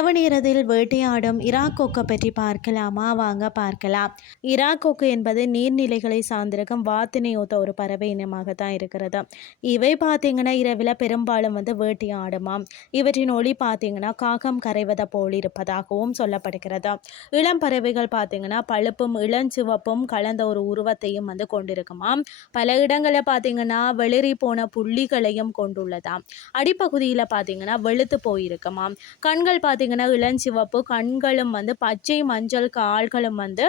இரவில் வேட்டையாடும் இராக் கொக்கை பற்றி பார்க்கலாமா? வாங்க பார்க்கலாம். இராக் கொக்கு என்பது நீர்நிலைகளை சார்ந்திருக்கும் வாத்தினை ஒத்த ஒரு பறவை இனமாக தான் இருக்கிறது. இவை பார்த்தீங்கன்னா இரவில் பெரும்பாலும் வந்து வேட்டையாடுமாம் இவற்றின் ஒளி பார்த்தீங்கன்னா காகம் கரைவதை போல் இருப்பதாகவும் சொல்லப்படுகிறது. இளம் பறவைகள் பார்த்தீங்கன்னா பழுப்பும் இளஞ்சிவப்பும் கலந்த ஒரு உருவத்தையும் வந்து கொண்டிருக்குமாம் பல இடங்களில் பார்த்தீங்கன்னா வெளிரி போன புள்ளிகளையும் கொண்டுள்ளதாம். அடிப்பகுதியில் பார்த்தீங்கன்னா வெளுத்து போயிருக்குமாம். கண்கள் பார்த்தீங்கன்னா இளஞ்சிவப்பு கண்களும் வந்து பச்சை மஞ்சள் கால்களும் வந்து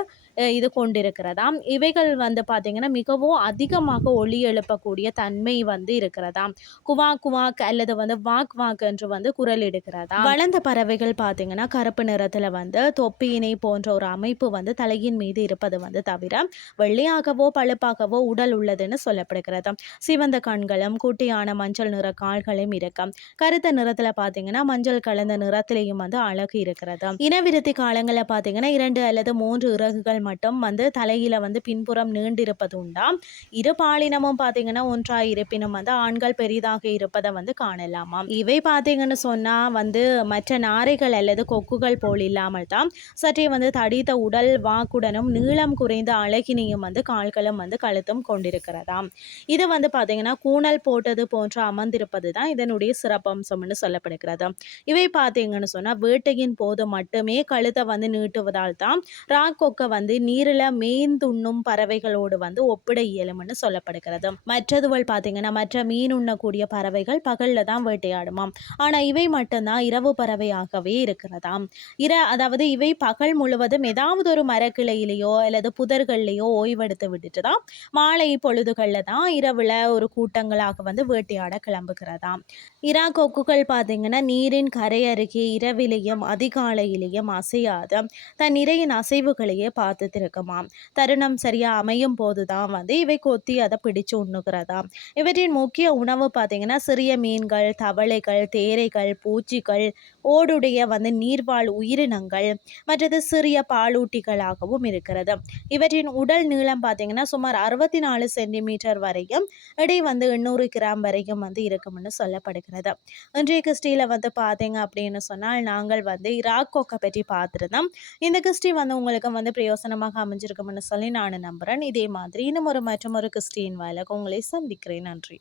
இது கொண்டிருக்கிறதாம். இவைகள் வந்து பார்த்தீங்கன்னா மிகவும் அதிகமாக ஒளி எழுப்பக்கூடிய தன்மை வந்து இருக்கிறதாம். குவா குவாக் அல்லது வந்து வாக் வாக் என்று வந்து குரல் எடுக்கிறதா வளர்ந்த பறவைகள் பார்த்தீங்கன்னா கருப்பு நிறத்தில் வந்து தொப்பியினை போன்ற ஒரு அமைப்பு வந்து தலையின் மீது இருப்பது வந்து தவிர வெள்ளையாகவோ பழுப்பாகவோ உடல் உள்ளதுன்னு சொல்லப்படுகிறது சிவந்த கண்களும் குட்டியான மஞ்சள் நிற கால்களும் இருக்கும் கருத்த நிறத்தில் பார்த்தீங்கன்னா மஞ்சள் கலந்த நிறத்திலையும் வந்து அழகு இருக்கிறது இனவிருத்தி காலங்களில் பார்த்தீங்கன்னா இரண்டு அல்லது மூன்று இறகுகள் மட்டும் வந்து தலையில வந்து பின்புறம் நீண்டிருப்பது உண்டாம் இரு பாலினமும் பார்த்தீங்கன்னா ஒன்றாக இருப்பினும் வந்து ஆண்கள் பெரிதாக இருப்பதை வந்து காணலாமாம் இவை பார்த்தீங்கன்னு சொன்னா வந்து மற்ற நாரைகள் அல்லது கொக்குகள் போல் இல்லாமல் தான் சற்றே வந்து தடித்த உடல் வாக்குடனும் நீளம் குறைந்த அழகினையும் வந்து கால்களும் வந்து கழுத்தும் கொண்டிருக்கிறதாம் இது வந்து பார்த்தீங்கன்னா கூணல் போட்டது போன்று அமர்ந்திருப்பது தான் இதனுடைய சிறப்பம்சம்னு சொல்லப்படுகிறது. இவை பார்த்தீங்கன்னு சொன்னால் வேட்டையின் போது மட்டுமே கழுத்தை வந்து நீட்டுவதால் தான் ராக்கொக்கை வந்து நீரில் மேய்ந்துண்ணும் பறவைகளோடு வந்து ஒப்பிட இயலும்னு சொல்லப்படுகிறது. மற்றதுவள் பார்த்தீங்கன்னா மற்ற மீன் உண்ணக்கூடிய பறவைகள் பகலில் தான் வேட்டையாடுமாம். ஆனால் இவை மட்டும்தான் இரவு பறவையாகவே இருக்கிறதாம். இர அதாவது இவை பகல் முழுவதும் ஏதாவது ஒரு மரக்கிளையிலேயோ அல்லது புதர்கள்லேயோ ஓய்வெடுத்து விட்டுட்டு தான் மாலை பொழுதுகளில் தான் இரவில் ஒரு கூட்டங்களாக வந்து வேட்டையாட கிளம்புகிறதாம். இரா கொக்குகள் பார்த்தீங்கன்னா நீரின் கரை அருகே இரவிலேயும் அதிகாலையிலேயும் அசையாத. தன் நிறையின் அசைவுகளையே பார்த்து திருக்குமாம் தருணம் சரியா அமையும் போது தான் வந்து இவை கொத்தி அதை பிடிச்சு உண்ணுகிறதா இவற்றின் முக்கிய உணவு பார்த்தீங்கன்னா சிறிய மீன்கள் தவளைகள் தேரைகள் பூச்சிகள் ஓடுடைய வந்து நீர்வாழ் உயிரினங்கள் மற்றது சிறிய பாலூட்டிகளாகவும் இருக்கிறது. இவற்றின் உடல் நீளம் பார்த்தீங்கன்னா சுமார் அறுபத்தி நாலு சென்டிமீட்டர் வரையும் எடை வந்து எண்ணூறு கிராம் வரைக்கும் வந்து இருக்கும்னு சொல்லப்படுகிறது. இன்றைய கிறிஸ்டியில் வந்து பார்த்தீங்க அப்படின்னு சொன்னால் நாங்கள் வந்து இராக் கொக்கை பற்றி பார்த்துருந்தோம். இந்த கிறிஸ்டி வந்து உங்களுக்கு வந்து பிரயோசனமாக அமைஞ்சிருக்கும்னு சொல்லி நான் நம்புகிறேன் இதே மாதிரி இன்னும் ஒரு மற்றும் ஒரு கிறிஸ்டின் வாயிலாக உங்களை சந்திக்கிறேன். நன்றி.